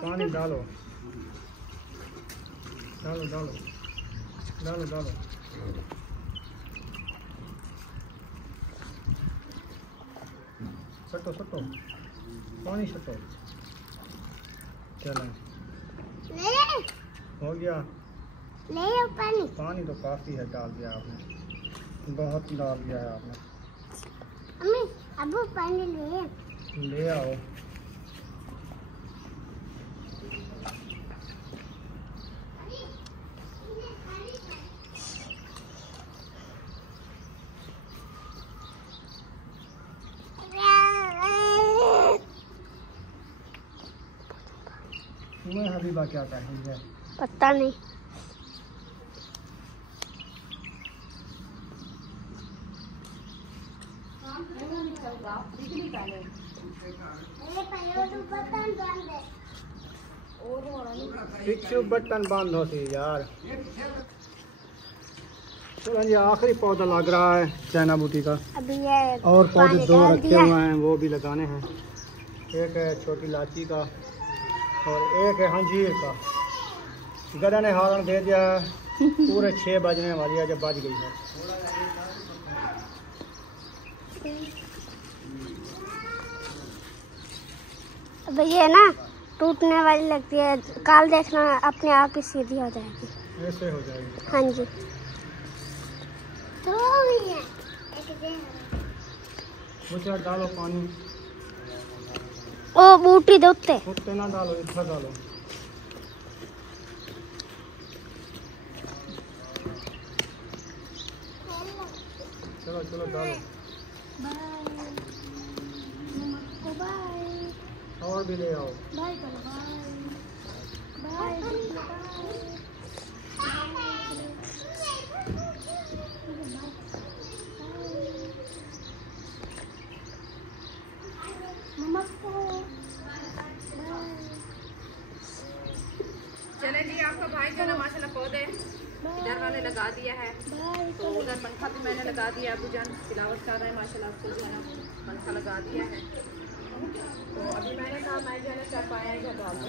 पानी डालो डालो डालो डालो डालो। सटो सटो पानी सटो। चलो हो गया, ले आओ पानी। पानी तो काफी है, डाल दिया आपने, बहुत डाल दिया है आपने। अम्मी अब पानी ले आओ। तुम्हें हबीबा क्या कहेंगे? पता नहीं। पिछू बटन बंद होती यार। चलो जी, आखिरी पौधा लग रहा है चाइना बूटी का। अभी ये और पौधे पानी 2 डाल रखे दिया। हुए हैं, वो भी लगाने हैं। एक है छोटी इलायची का और एक है अंजीर का। गधा ने हॉर्न दे दिया है, पूरे 6 बजने वाली है, जब बज गई है। अब ये ना टूटने वाली लगती है, काल देखना अपने आप ही सीधी हो जाएगी। ऐसे हो जाएगी। हाँ जी। तो मुझे डालो पानी, ओ बूटी दे उत्ते। उत्ते ना डालो, इतना डालो। चलो चलो डालो, और भी ले आओ। चले जी, आपका भाई जो ना माशाल्लाह पौधे इधर वाले लगा दिया है, तो उधर पंखा भी मैंने लगा दिया। अबू जान तिलावत कर रहे हैं माशाल्लाह, आपको जो है ना पंखा लगा दिया है। तो अभी मैंने कहा मैं जो है ना चारपाया इधर डाल दूँ।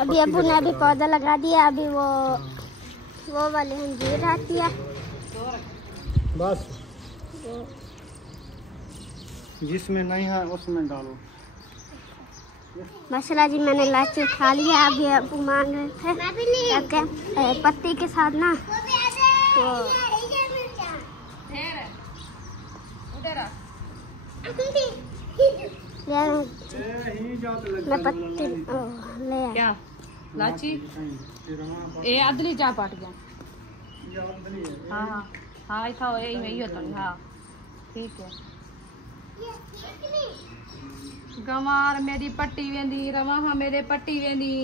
अभी अबू ने अभी पौधा लगा दिया। अभी वो वाली अंजीर आती है बस, जिसमें नहीं है उसमें डालो। माशाल्लाह जी, मैंने इलायची खा लिया। अभी अबू मांग रहे थे पत्ती के साथ ना वो मैं पत्ती ले आई। क्या लाची ए अदली जा पाट गया। हाँ हाँ हाँ, ऐसा यही होता है। हाँ ठीक है। गमार मेरी पट्टी वेंदी, रवाहा मेरे पट्टी वेंदी।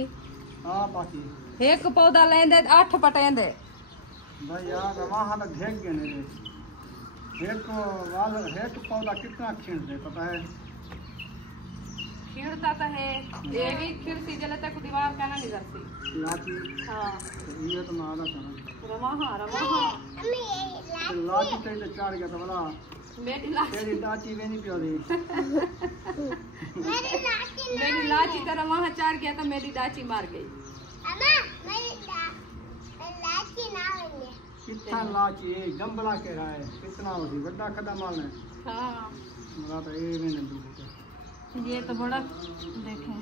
हाँ पाती एक पौधा लेंदे 8 पटेंदे। भाई यार, रवाहा तो घेक गए ने। एक पौधा कितना खींचते पता है? खिड़ता तो है, ये भी खिड़ती जले तक दीवार का ना निकलती। लाची, हाँ ये तो मैं आधा था। रवाहा रवाहा लाची तो चार गया था बोला, मेरी लाची तेरी लाची भी नहीं प्यारी। मेरी लाची तो रवाहा चार गया था, मेरी लाची मार गई। कितना लाची है, गंबला कह रहा है, कितना होगी बड़ा खदा माल है। हाँ मेरा तो ये भी नहीं दूध। ये तो बड़ा देखें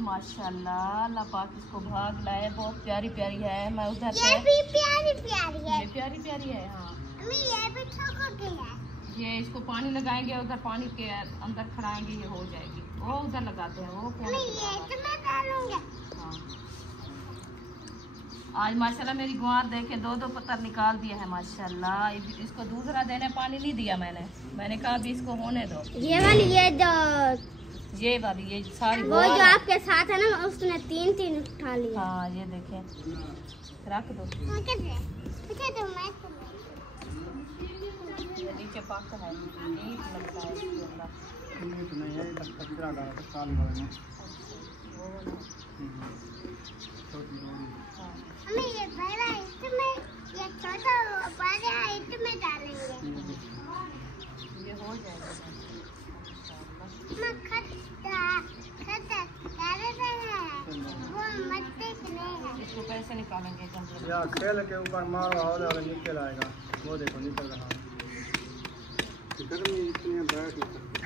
माशाल्लाह, अल्लाह पाक इसको भाग लाए। बहुत प्यारी प्यारी है। मैं उधर से ये भी प्यारी प्यारी है। ये प्यारी प्यारी है। हाँ ये भी छोटी है। ये इसको पानी लगाएंगे, उधर पानी के अंदर खड़ाएंगे, ये हो जाएगी। वो उधर लगाते हैं वो कौन डालूंगा। हाँ। आज माशाल्लाह मेरी गुआर देखे 2-2 पत्थर निकाल दिए हैं माशाल्लाह। इसको दूसरा देने पानी नहीं दिया मैंने कहा अभी इसको होने दो। ये वाली ये वाली ये सारी वो जो आपके साथ है ना, उसने 3 उठा लिया। हाँ ये देखें, रख दो। ये नीचे पक है, नीट लगता है इसके अंदर। नीट नहीं है, कचरा डाला था साल भर में। ये बड़ा इसमें, ये छोटा बड़ा इसमें डालेंगे। ये हो जाएगा। इसको कैसे निकालेंगे? या खेल के ऊपर मारो और निकल आएगा। वो देखो निकल रहा है। गर्मी इतनी है, बैठ नहीं सकते।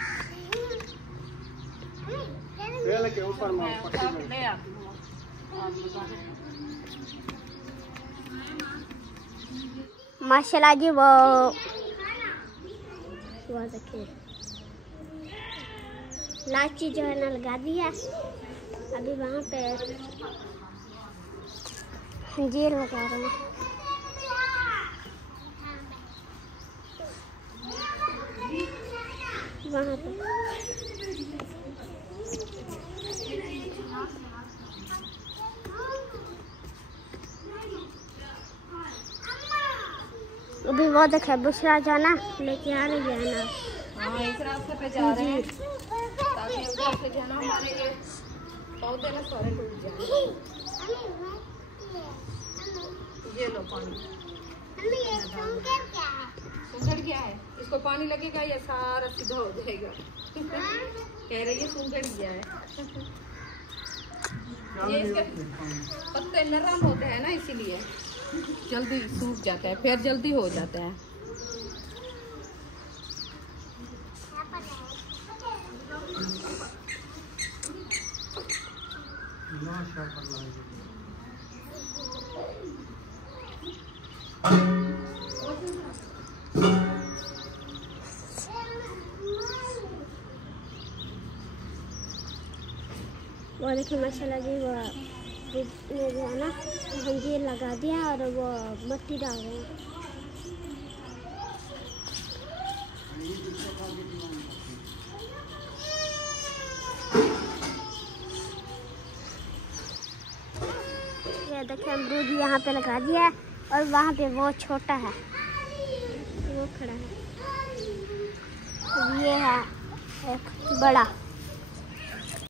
खेल के ऊपर मारो, पट्टी ले आती हूँ। माशाल्लाह जी, वो देखिए लाची जो है ना लगा दिया। अभी वहाँ पे अंजीर लगा रहे हैं। वहाँ पे वो देखे बुशरा जाना लेके आ रही है ना। हाँ इस रास्ते पे जा रहे हैं ताकि उधर से जाना हमारे ये पौधे ना सारे टूट जाए। ये लो पानी। सूंघड़ क्या है? इसको पानी लगेगा या सारा सीधा हो जाएगा? कह रही है सूंघड़ गया है। ये इसके पत्ते नरम होते हैं ना इसीलिए जल्दी सूख जाता है, फिर जल्दी हो जाता है। वो देखिए माशाल्लाह जी वो ने जो है ना ये लगा दिया और वो मट्टी डाल रहे हैं। ये देखिए अमरूद यहाँ पे लगा दिया है और वहाँ पे वो छोटा है वो खड़ा है। ये है एक बड़ा।